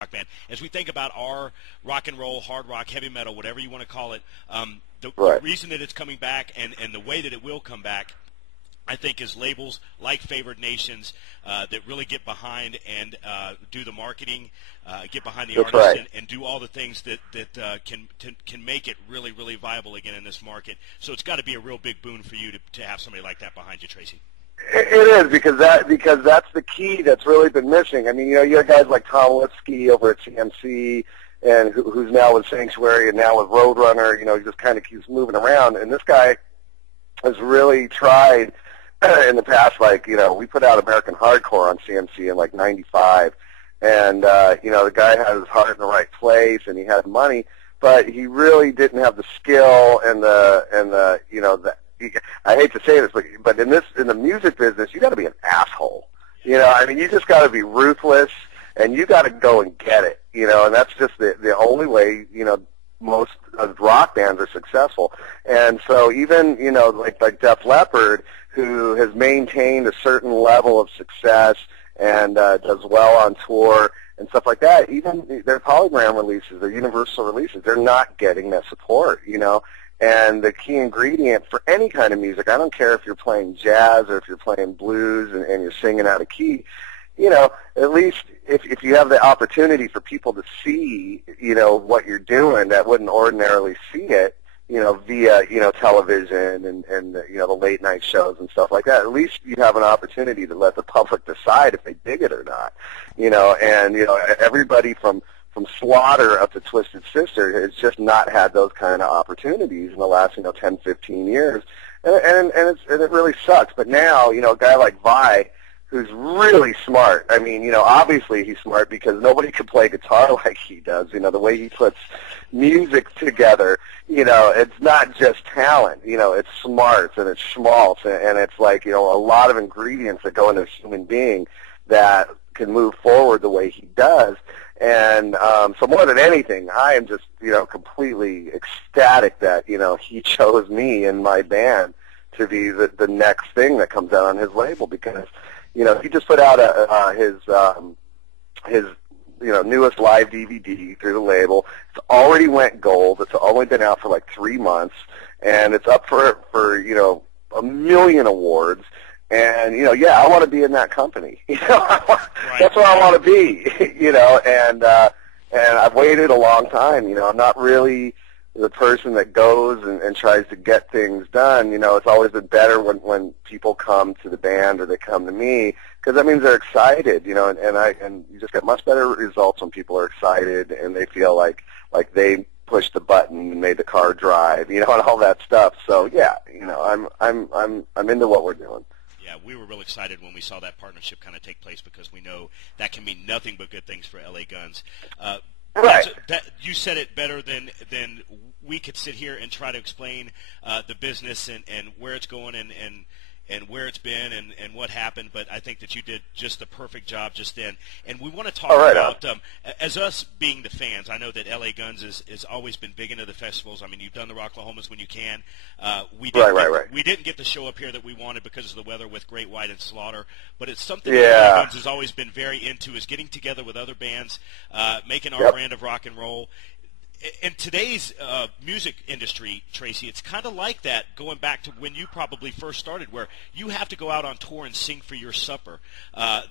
rock band. As we think about our rock and roll, hard rock, heavy metal, whatever you want to call it, the Right. reason that it's coming back and the way that it will come back, I think, is labels like Favored Nations that really get behind and do the marketing, get behind the That's artists, right. and do all the things that can make it really, really viable again in this market. So it's got to be a real big boon for you to have somebody like that behind you, Tracii. It is because that's the key that's really been missing. I mean, you have guys like Tom Lipsky over at CMC, and who's now with Sanctuary and now with Roadrunner. He just kind of keeps moving around. And this guy has really tried in the past. Like, we put out American Hardcore on CMC in like '95, and the guy had his heart in the right place and he had money, but he really didn't have the skill and the I hate to say this, but in the music business, you got to be an asshole. I mean, you just got to be ruthless, and you got to go and get it. And that's just the only way. Most of rock bands are successful, and so even like Def Leppard, who has maintained a certain level of success and does well on tour and stuff like that. Even their Polygram releases, their Universal releases, they're not getting that support. And the key ingredient for any kind of music, I don't care if you're playing jazz or if you're playing blues and you're singing out of key, at least if you have the opportunity for people to see, what you're doing that wouldn't ordinarily see it, via, television and the late night shows and stuff like that, at least you have an opportunity to let the public decide if they dig it or not, and, everybody from Slaughter up to Twisted Sister has just not had those kind of opportunities in the last 10, 15 years, and it really sucks. But now a guy like Vi, who's really smart. I mean, obviously he's smart because nobody can play guitar like he does. The way he puts music together, it's not just talent. It's smarts and it's schmaltz, and it's like a lot of ingredients that go into a human being that can move forward the way he does. And so more than anything, I am just, completely ecstatic that, he chose me and my band to be the next thing that comes out on his label, because, he just put out his newest live DVD through the label. It's already went gold. It's only been out for like 3 months, and it's up for a million awards. And, I want to be in that company. That's where I want to be, and I've waited a long time. I'm not really the person that goes and tries to get things done. It's always been better when people come to the band or they come to me, because that means they're excited, and you just get much better results when people are excited and they feel like they pushed the button and made the car drive, and all that stuff. So, yeah, I'm into what we're doing. Yeah, we were real excited when we saw that partnership kind of take place, because we know that can mean nothing but good things for LA Guns. Right. You said it better than we could sit here and try to explain the business and where it's going and where it's been and what happened, but I think that you did just the perfect job just then. And we want to talk about, as us being the fans, I know that LA Guns has always been big into the festivals. I mean, you've done the Rocklahomas when you can. We didn't get the show up here that we wanted because of the weather with Great White and Slaughter, but it's something that LA Guns has always been very into, is getting together with other bands, making our brand of rock and roll. In today's music industry, Tracii, it's kind of like that, going back to when you probably first started, where you have to go out on tour and sing for your supper,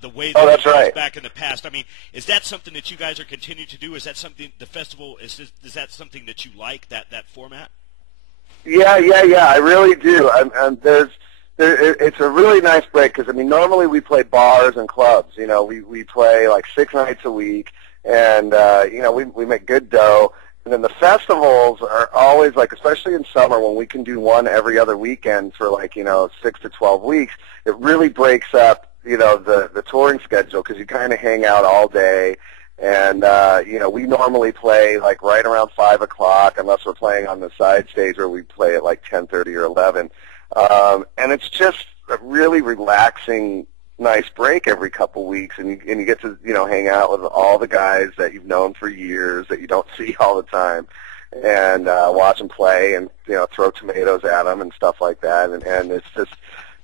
the way that it was back in the past. I mean, is that something that you guys are continuing to do? Is that something, the festival, is that something that you like, that format? Yeah, I really do. It's a really nice break, because, I mean, normally we play bars and clubs. We play like 6 nights a week, and, we make good dough. And then the festivals are always, like, especially in summer when we can do one every other weekend for, like, 6 to 12 weeks, it really breaks up, the touring schedule, because you kind of hang out all day. And, we normally play, like, right around 5 o'clock, unless we're playing on the side stage where we play at, like, 10:30 or 11. And it's just a really relaxing, nice break every couple weeks, and you get to hang out with all the guys that you've known for years that you don't see all the time, and watch them play and throw tomatoes at them and stuff like that. And it's just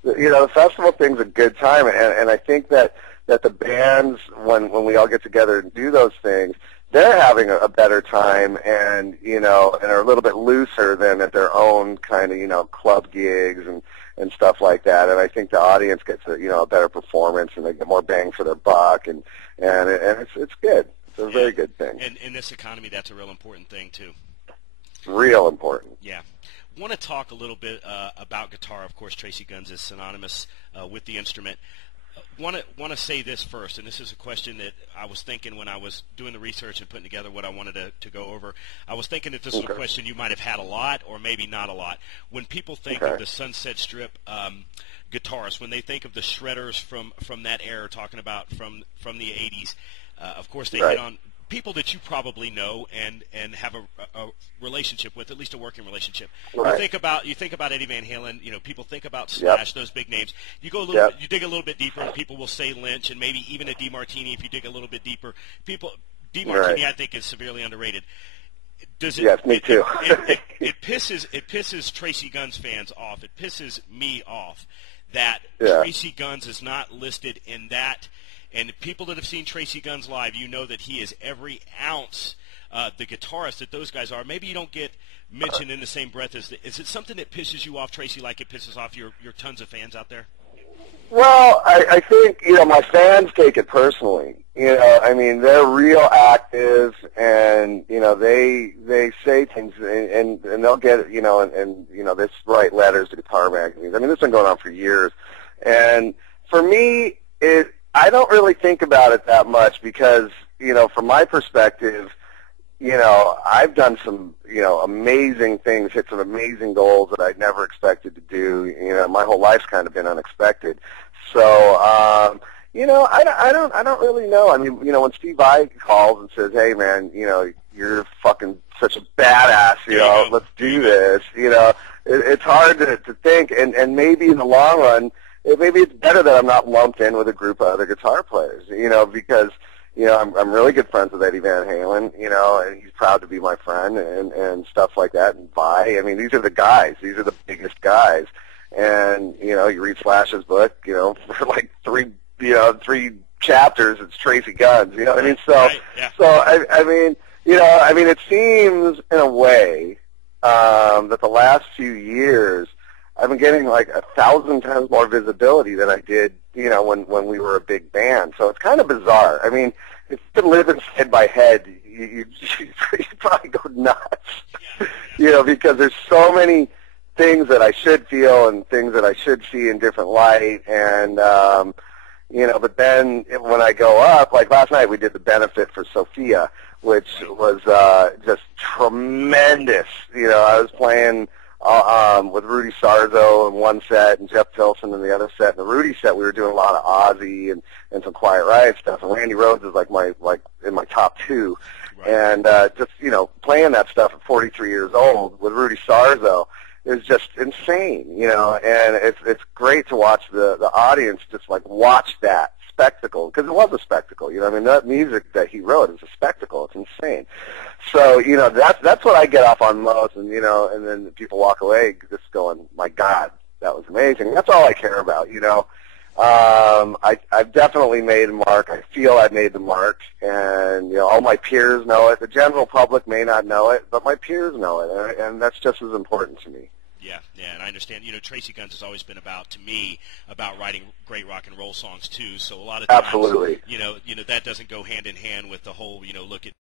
the festival thing's a good time, and I think that that the bands, when we all get together and do those things, they're having a better time and, and are a little bit looser than at their own kind of, club gigs and stuff like that. And I think the audience gets a better performance and they get more bang for their buck and it's good. It's a very good thing. And in this economy, that's a real important thing too. Real important. Yeah. Want to talk a little bit about guitar. Of course, Tracii Guns is synonymous with the instrument. Want to say this first, and this is a question that I was thinking when I was doing the research and putting together what I wanted to go over. I was thinking that this was a question you might have had a lot or maybe not a lot. When people think of the Sunset Strip guitarists, when they think of the shredders from that era, talking about from the 80s, of course they hit on people that you probably know and have a relationship with, at least a working relationship. You think about Eddie Van Halen. People think about Slash, those big names. You go a little, you dig a little bit deeper, and people will say Lynch, and maybe even a DeMartini. If you dig a little bit deeper, DeMartini I think is severely underrated. Yes, me too. It pisses Tracii Guns fans off. It pisses me off that Tracii Guns is not listed in that. And people that have seen Tracii Guns live, you know that he is every ounce the guitarist that those guys are. Maybe you don't get mentioned in the same breath as is it something that pisses you off, Tracii, like it pisses off your tons of fans out there? Well, I think, my fans take it personally. I mean, they're real active and, they say things and they'll get, and they write letters to guitar magazines. I mean, this has been going on for years. And for me, I don't really think about it that much because, from my perspective, I've done some, amazing things, hit some amazing goals that I never expected to do. My whole life's kind of been unexpected. So, I don't really know. I mean, when Steve Vai calls and says, "Hey, man, you're fucking such a badass, let's do this," it's hard to think, and maybe in the long run, maybe it's better that I'm not lumped in with a group of other guitar players, because, I'm really good friends with Eddie Van Halen, and he's proud to be my friend and stuff like that, and Vai. I mean, these are the guys. These are the biggest guys. And, you read Slash's book, for like three chapters, it's Tracii Guns, you know what I mean? I mean, it seems in a way that the last few years I've been getting like 1,000 times more visibility than I did, when we were a big band. So it's kind of bizarre. I mean, if you could live inside my head, you'd probably go nuts, because there's so many things that I should feel and things that I should see in different light. And, but then when I go up, like last night we did the benefit for Sophia, which was just tremendous. I was playing with Rudy Sarzo in one set and Jeff Pilson in the other set. In the Rudy set, we were doing a lot of Ozzy and some Quiet Riot stuff. And Randy Rhoads is like in my top two. Right. And just playing that stuff at 43 years old with Rudy Sarzo is just insane. And it's great to watch the audience just like watch that spectacle, because it was a spectacle. I mean, that music that he wrote is a spectacle. It's insane. So, that's what I get off on most, and and then people walk away just going, "My God, that was amazing." That's all I care about. I've definitely made a mark. I feel I've made the mark, and all my peers know it. The general public may not know it, but my peers know it, and that's just as important to me. Yeah, and I understand. Tracii Guns has always been about writing great rock and roll songs too. So a lot of times, absolutely, that doesn't go hand in hand with the whole, look at